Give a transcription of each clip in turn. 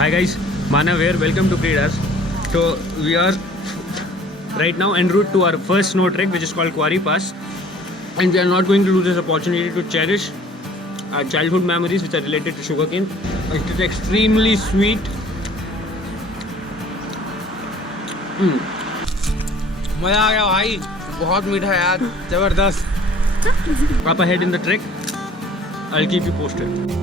Hi guys, Manav here. Welcome to Credas. So we are right now en route to our first snow trek, which is called Quarry Pass, and we are not going to lose this opportunity to cherish our childhood memories which are related to sugarcane. It is extremely sweet. मजा आ गया भाई, बहुत मीठा यार, जबरदस्त. Up ahead in the trek, I'll keep you posted.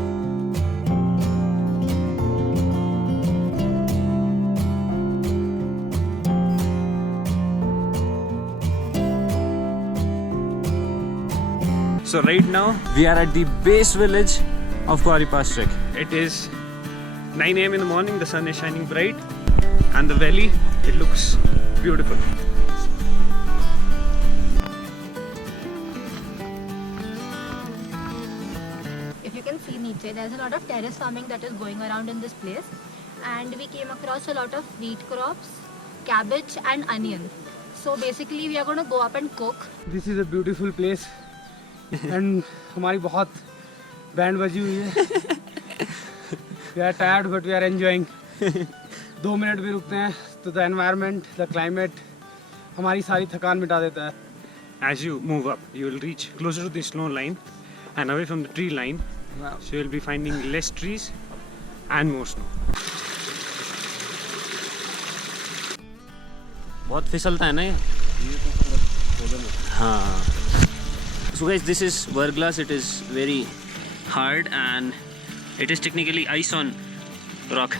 So right now we are at the base village of Quarry Pass trek. It is 9 AM in the morning, the sun is shining bright, and the valley, it looks beautiful. If you can see Nietzsche, there's a lot of terrace farming that is going around in this place, and we came across a lot of wheat crops, cabbage and onion. So basically we are going to go up and cook. This is a beautiful place and हमारी बहुत band बजी हुई है. We are tired but we are enjoying. 2 minute भी रुकते हैं तो the environment, the climate हमारी सारी थकान मिटा देता है. As you move up, you will reach closer to the snow line and away from the tree line. Wow. So you'll be finding less trees and more snow. बहुत फिसलता है ना ये? हाँ. So guys, this is verglass. It is very hard and it is technically ice on rock.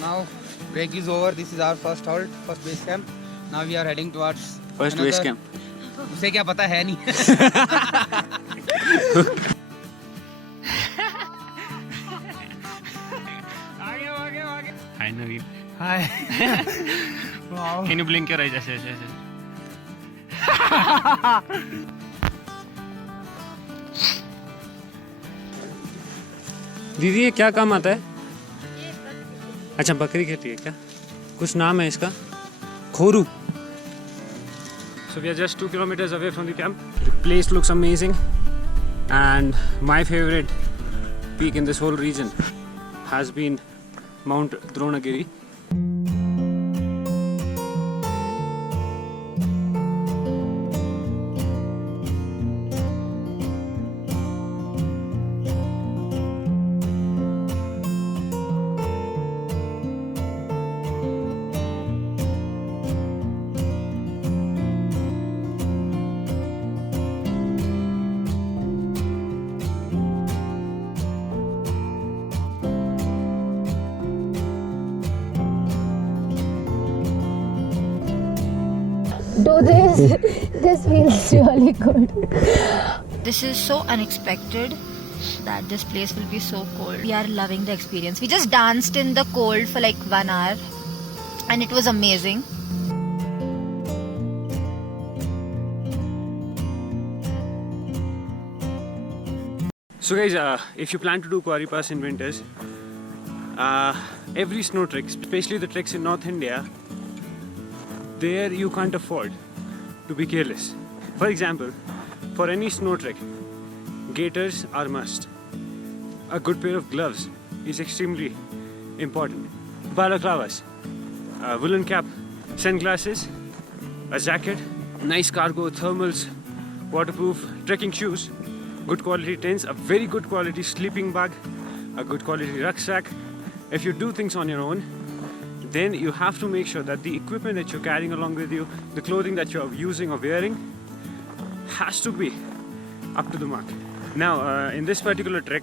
Now break is over. This is our first halt, first base camp. Now we are heading towards First base camp. उसे क्या पता है नहीं. Hi Naveen. Hi. Wow. Can you blink your eyes? ऐसे ऐसे ऐसे. दीदी ये क्या काम आता है? अच्छा बकरी खेती है क्या? कुछ नाम है इसका? खोरू. So we are just 2 kilometers away from the camp. The place looks amazing, and my favorite peak in this whole region has been Mount Dronagiri. Do this. This feels really good. This is so unexpected that this place will be so cold. We are loving the experience. We just danced in the cold for like 1 hour and it was amazing. So guys, if you plan to do Quarry Pass in winters, every snow trek, especially the treks in North India, there you can't afford to be careless. For example, for any snow trek, gaiters are must. A good pair of gloves is extremely important. Balaclavas, a woolen cap, sunglasses, a jacket, nice cargo, thermals, waterproof trekking shoes, good quality tents, a very good quality sleeping bag, a good quality rucksack. If you do things on your own, then you have to make sure that the equipment that you're carrying along with you, the clothing that you're using or wearing, has to be up to the mark. Now, in this particular trek,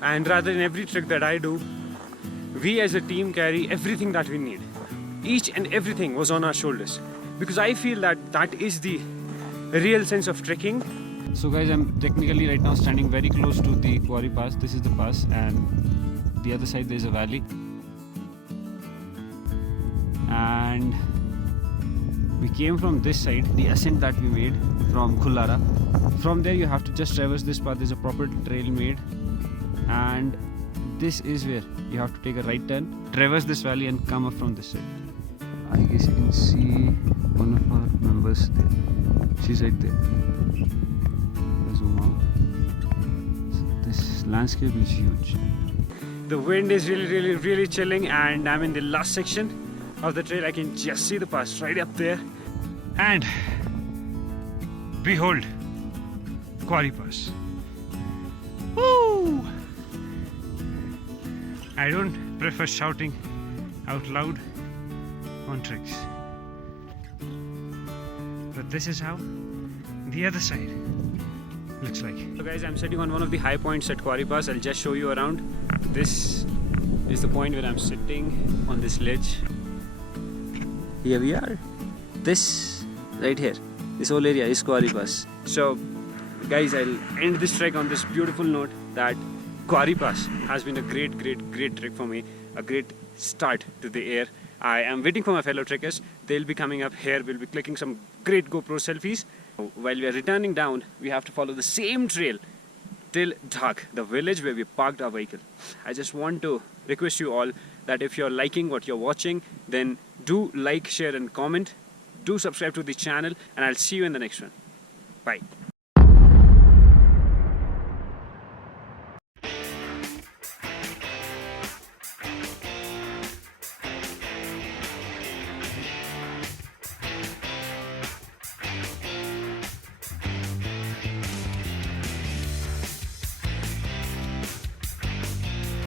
and rather in every trek that I do, we as a team carry everything that we need. Each and everything was on our shoulders, because I feel that that is the real sense of trekking. So guys, I'm technically right now standing very close to the Quarry Pass. This is the pass, and the other side there's a valley. And we came from this side, the ascent that we made from Khulara. From there you have to just traverse this path. There's a proper trail made, and this is where you have to take a right turn, traverse this valley and come up from this side. I guess you can see one of our members there. She's right there. Zoom out. This landscape is huge. The wind is really chilling, and I'm in the last section of the trail. I can just see the pass right up there. And behold, Quarry Pass. Woo! I don't prefer shouting out loud on treks, but this is how the other side looks like. So guys, I'm sitting on one of the high points at Quarry Pass. I'll just show you around. This is the point where I'm sitting on this ledge. Here we are. This right here, this whole area is Quarry Pass. So guys, I'll end this trek on this beautiful note that Quarry Pass has been a great trek for me, a great start to the air. I am waiting for my fellow trekkers. They'll be coming up here. We'll be clicking some great GoPro selfies. While we are returning down, we have to follow the same trail till Dhak, the village where we parked our vehicle. I just want to request you all that if you're liking what you're watching, then do like, share and comment. Do subscribe to the channel, and I'll see you in the next one. Bye.